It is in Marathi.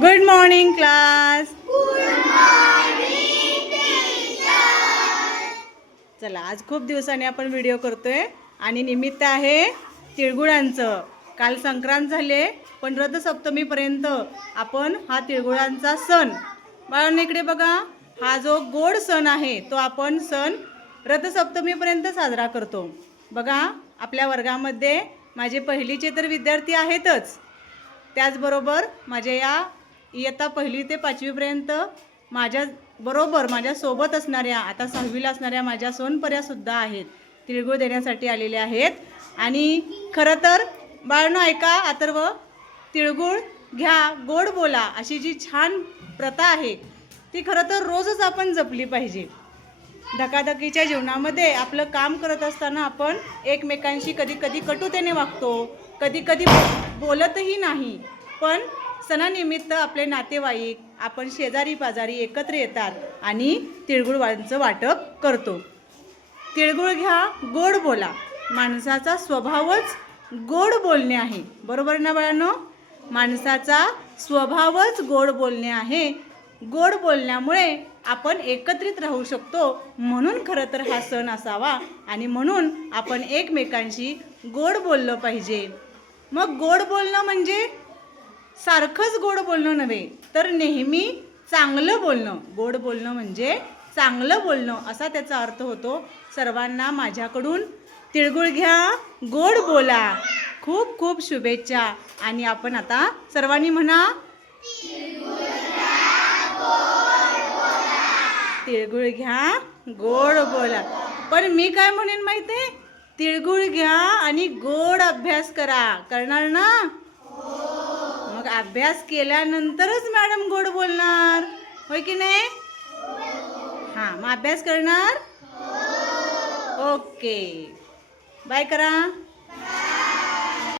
गुड मॉर्निंग क्लास चला आज खूप दिवसांनी आपण व्हिडिओ करतोय आणि निमित्त आहे तिळगुळांचं. काल संक्रांत झाले पण रथसप्तमीपर्यंत आपण हा तिळगुळांचा सण. बाळांना इकडे बघा हा जो गोड सण आहे तो आपण सण रथसप्तमीपर्यंत साजरा करतो. बघा आपल्या वर्गामध्ये माझे पहिलीचे तर विद्यार्थी आहेतच. त्याचबरोबर माझ्या या इयत्ता पहिली ते पाचवीपर्यंत माझ्या बरोबर माझ्यासोबत असणाऱ्या आता सहावीला असणाऱ्या माझ्या सोनपर्यासुद्धा आहेत. तिळगुळ देण्यासाठी आलेल्या आहेत. आणि खरं तर बाळणं ऐका अथर्व तिळगुळ घ्या गोड बोला अशी जी छान प्रथा आहे ती खरं तर रोजच आपण जपली पाहिजे. धकाधकीच्या जीवनामध्ये आपलं काम करत असताना आपण एकमेकांशी कधी कधी कटुतेने वागतो कधी कधी बोलतही नाही. पण सणानिमित्त आपले नातेवाईक आपण शेजारी पाजारी एकत्र येतात आणि तिळगुळवांचं वाटप करतो. तिळगुळ घ्या गोड बोला. माणसाचा स्वभावच गोड बोलणे आहे. बरोबर ना बाळांनो? माणसाचा स्वभावच गोड बोलणे आहे. गोड बोलण्यामुळे आपण एकत्रित राहू शकतो. म्हणून खरं तर हा सण असावा आणि म्हणून आपण एकमेकांशी गोड बोललं पाहिजे. मग गोड बोलणं म्हणजे सारखंच गोड बोलणं नव्हे तर नेहमी चांगलं बोलणं. गोड बोलणं म्हणजे चांगलं बोलणं असा त्याचा अर्थ होतो. सर्वांना माझ्याकडून तिळगुळ घ्या गोड बोला. खूप खूप शुभेच्छा. आणि आपण आता सर्वांनी म्हणा तिळगुळ घ्या गोड बोला. पण मी काय म्हणेन माहिती आहे तिळगुळ घ्या आणि गोड अभ्यास करा. करणार ना? मग अभ्यास केल्यानंतरच मॅडम गोड बोलणार. होय की नाही? हां मग अभ्यास करणार? ओके. बाय करा.